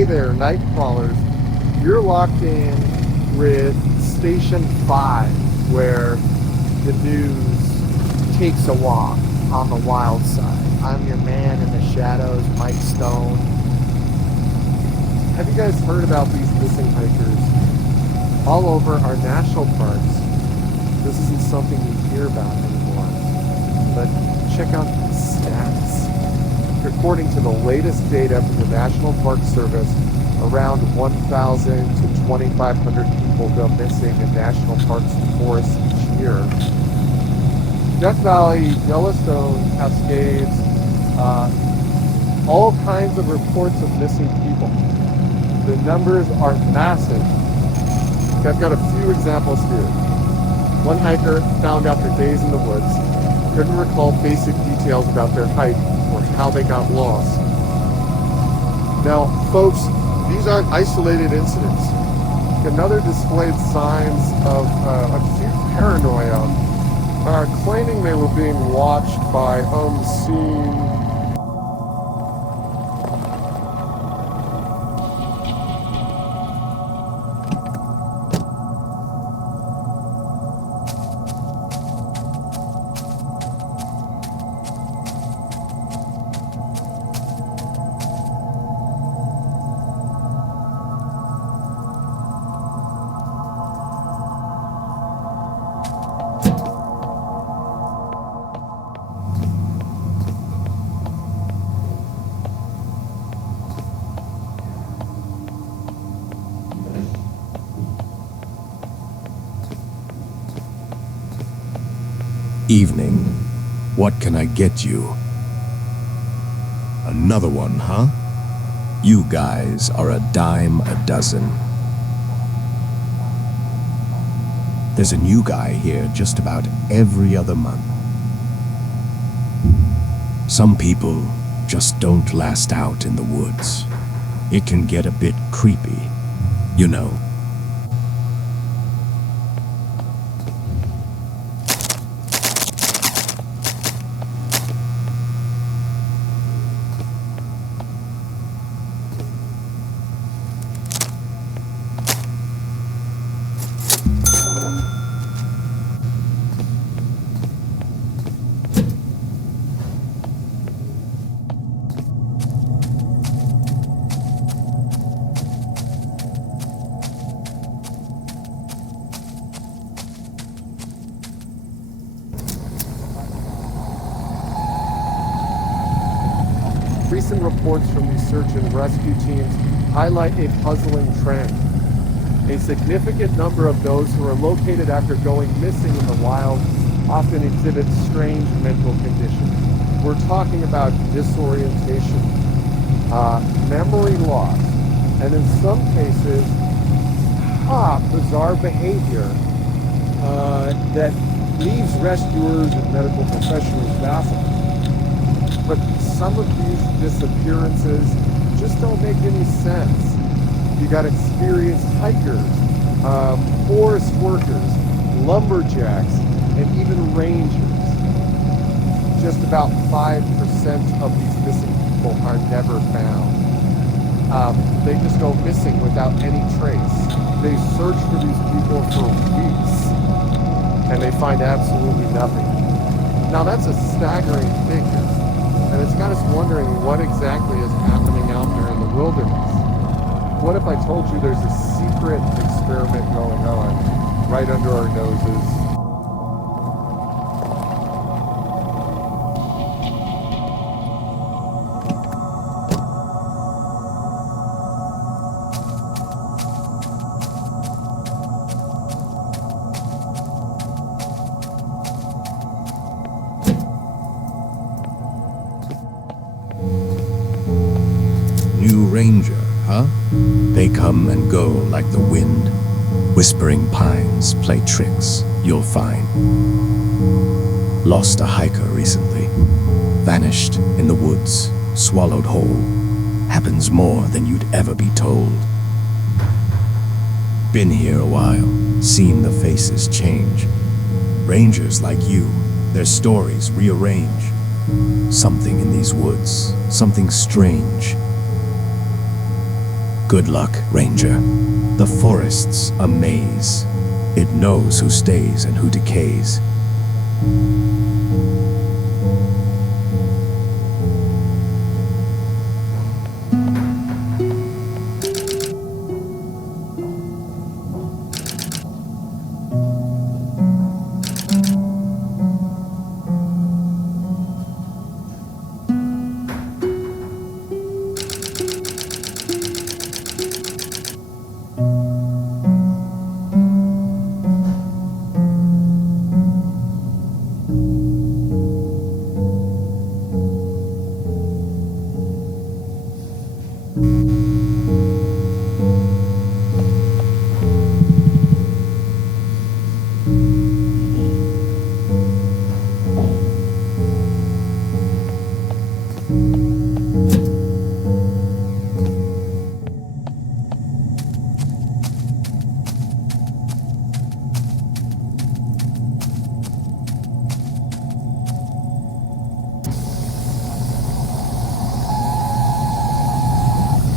Hey there, night crawlers. You're locked in with Station 5, where the news takes a walk on the wild side. I'm your man in the shadows, Mike Stone. Have you guys heard about these missing hikers all over our national parks? This isn't something you hear about anymore, but check out the stats. According to the latest data from the National Park Service, around 1,000 to 2,500 people go missing in national parks and forests each year. Death Valley, Yellowstone, Cascades, all kinds of reports of missing people. The numbers are massive. I've got a few examples here. One hiker found after days in the woods couldn't recall basic details about their hike or how they got lost. Now, folks, these aren't isolated incidents. Another displayed signs of acute paranoia, claiming they were being watched by unseen Evening. What can I get you? Another one, huh? You guys are a dime a dozen. There's a new guy here just about every other month. Some people just don't last out in the woods. It can get a bit creepy, you know. Recent reports from these search and rescue teams highlight a puzzling trend. A significant number of those who are located after going missing in the wild often exhibit strange mental conditions. We're talking about disorientation, memory loss, and in some cases, bizarre behavior that leaves rescuers and medical professionals baffled. But some of these disappearances just don't make any sense. You got experienced hikers, forest workers, lumberjacks, and even rangers. Just about 5% of these missing people are never found. They just go missing without any trace. They search for these people for weeks, and they find absolutely nothing. Now that's a staggering figure. And it's got us wondering what exactly is happening out there in the wilderness. What if I told you there's a secret experiment going on right under our noses? New ranger, huh? They come and go like the wind. Whispering pines play tricks, you'll find. Lost a hiker recently. Vanished in the woods, swallowed whole. Happens more than you'd ever be told. Been here a while, seen the faces change. Rangers like you, their stories rearrange. Something in these woods, something strange. Good luck, Ranger. The forest's a maze. It knows who stays and who decays.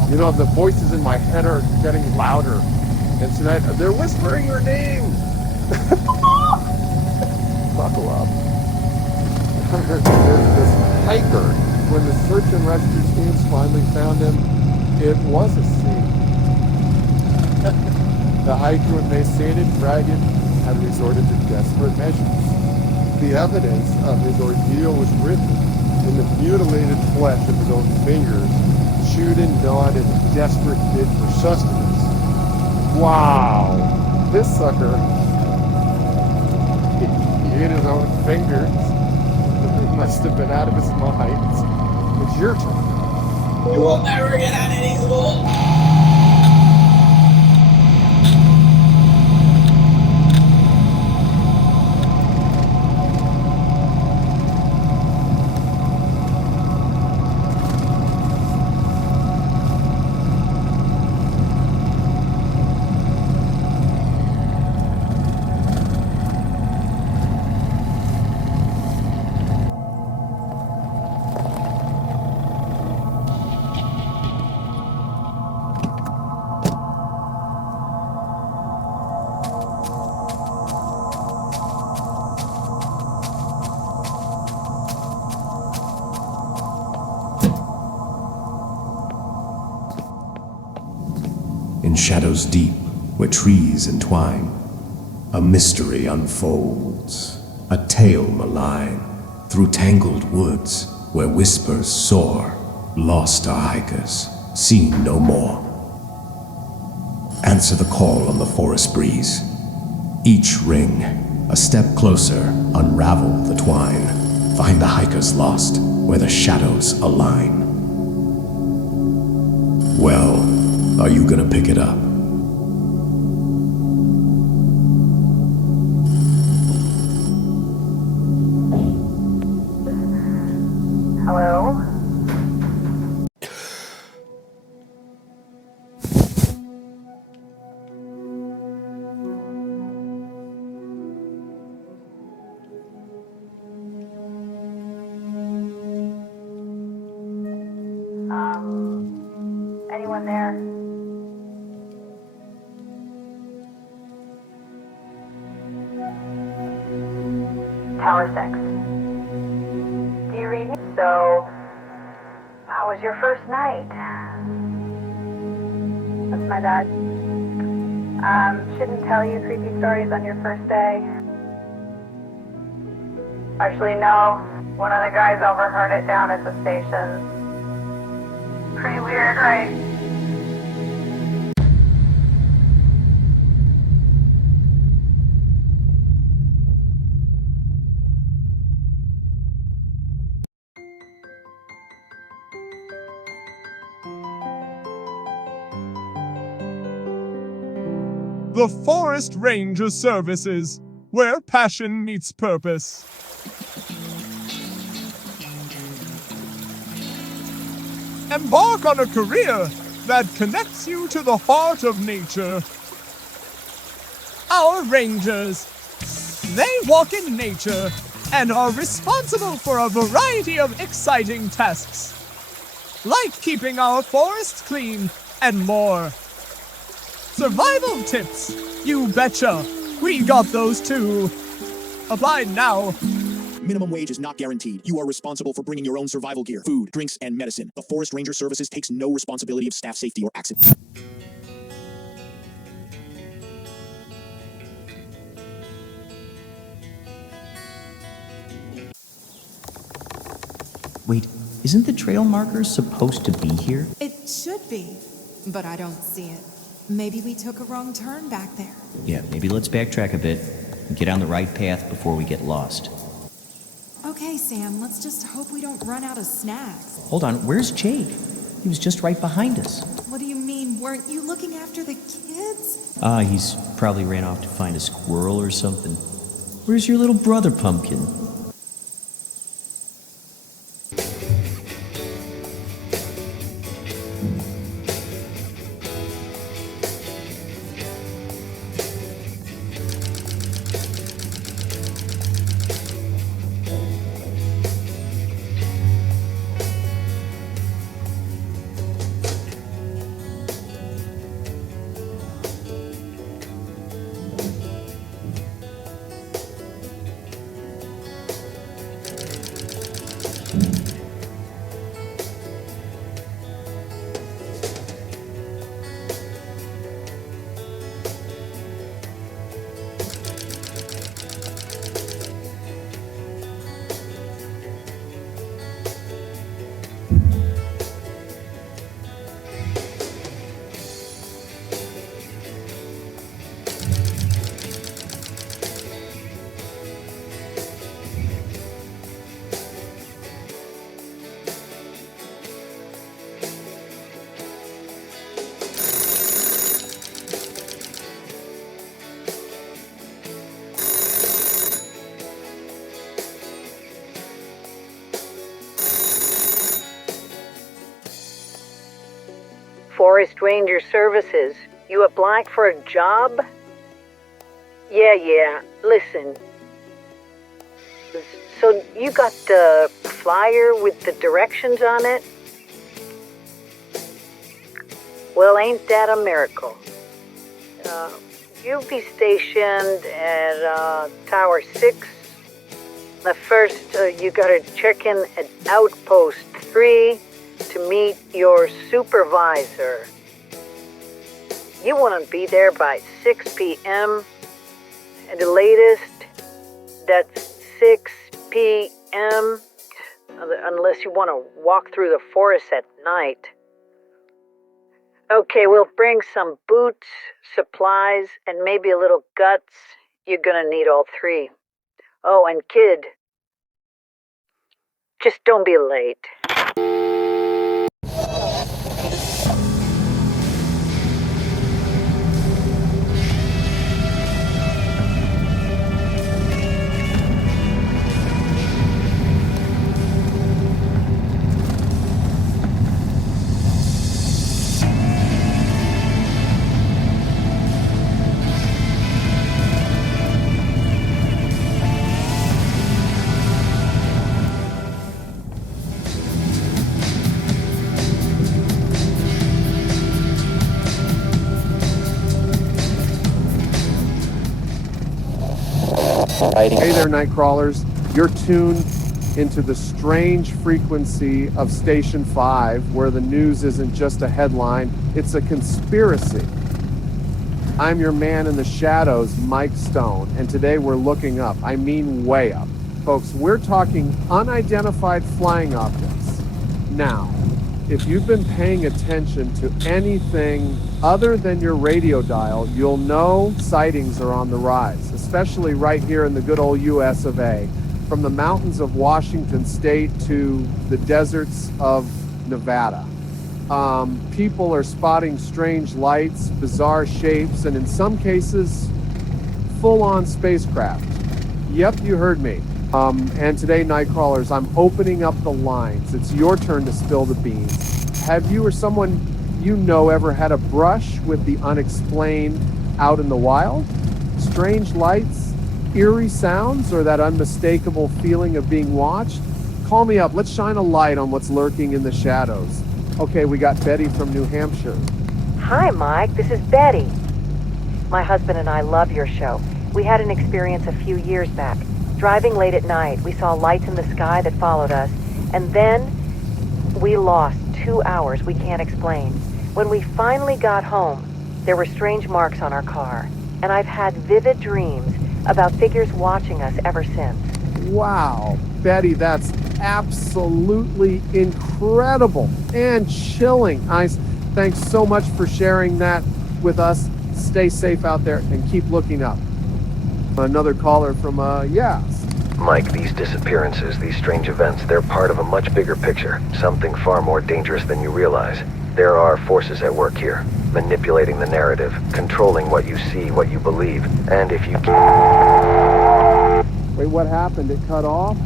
You know, the voices in my head are getting louder. And tonight, they're whispering your name. Buckle up. This hiker, when the search and rescue teams finally found him, it was a scene. The hiker, emaciated, ragged, had resorted to desperate measures. The evidence of his ordeal was written in the mutilated flesh of his own fingers, chewed and gnawed in a desperate bid for sustenance. Wow! This sucker, he ate his own fingers. He must have been out of his mind. It's your turn. You will never get out of these holes. In shadows deep, where trees entwine, a mystery unfolds, a tale malign. Through tangled woods, where whispers soar, lost are hikers, seen no more. Answer the call on the forest breeze. Each ring, a step closer, unravel the twine. Find the hikers lost, where the shadows align. Well, are you gonna pick it up? Hello? Anyone there? Tower 6. Do you read me? So, how was your first night? That's my bad. Shouldn't tell you creepy stories on your first day. Actually, no. One of the guys overheard it down at the station. Pretty weird, right? The Forest Ranger Services, where passion meets purpose. Embark on a career that connects you to the heart of nature. Our Rangers, they walk in nature and are responsible for a variety of exciting tasks, like keeping our forests clean and more. Survival tips, you betcha. We got those too. Apply now. Minimum wage is not guaranteed. You are responsible for bringing your own survival gear, food, drinks, and medicine. The Forest Ranger Services takes no responsibility of staff safety or accident. Wait, isn't the trail marker supposed to be here? It should be, but I don't see it. Maybe we took a wrong turn back there. Yeah, maybe let's backtrack a bit and get on the right path before we get lost. Okay, Sam, let's just hope we don't run out of snacks. Hold on, where's Jake? He was just right behind us. What do you mean, weren't you looking after the kids? He's probably ran off to find a squirrel or something. Where's your little brother, Pumpkin? Forest Ranger Services. You applied for a job? Yeah. Listen. So you got the flyer with the directions on it? Well, ain't that a miracle? You'll be stationed at Tower 6. First, you gotta check in at Outpost 3 to meet your supervisor. You want to be there by 6 p.m. At the latest, that's 6 p.m. Unless you want to walk through the forest at night. Okay, we'll bring some boots, supplies, and maybe a little guts. You're gonna need all three. Oh, and kid, just don't be late. Hey there, night crawlers. You're tuned into the strange frequency of Station 5, where the news isn't just a headline, it's a conspiracy. I'm your man in the shadows, Mike Stone, and today we're looking up. I mean way up. Folks, we're talking unidentified flying objects. Now, if you've been paying attention to anything other than your radio dial, you'll know sightings are on the rise, especially right here in the good old US of A. From the mountains of Washington State to the deserts of Nevada. People are spotting strange lights, bizarre shapes, and in some cases, full-on spacecraft. Yep, you heard me. And today, night crawlers, I'm opening up the lines. It's your turn to spill the beans. Have you or someone you know ever had a brush with the unexplained out in the wild? Strange lights, eerie sounds, or that unmistakable feeling of being watched? Call me up. Let's shine a light on what's lurking in the shadows. Okay, we got Betty from New Hampshire. Hi, Mike. This is Betty. My husband and I love your show. We had an experience a few years back. Driving late at night, we saw lights in the sky that followed us, and then we lost 2 hours we can't explain. When we finally got home, there were strange marks on our car, and I've had vivid dreams about figures watching us ever since. Wow, Betty, that's absolutely incredible and chilling. Thanks so much for sharing that with us. Stay safe out there and keep looking up. Another caller from, yes. Mike, these disappearances, these strange events, they're part of a much bigger picture, something far more dangerous than you realize. There are forces at work here, manipulating the narrative, controlling what you see, what you believe, and if you Wait, what happened? It cut off?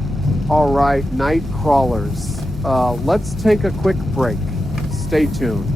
All right, night crawlers. Let's take a quick break. Stay tuned.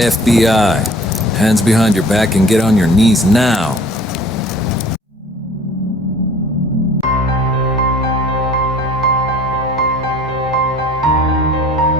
FBI. Hands behind your back and get on your knees now.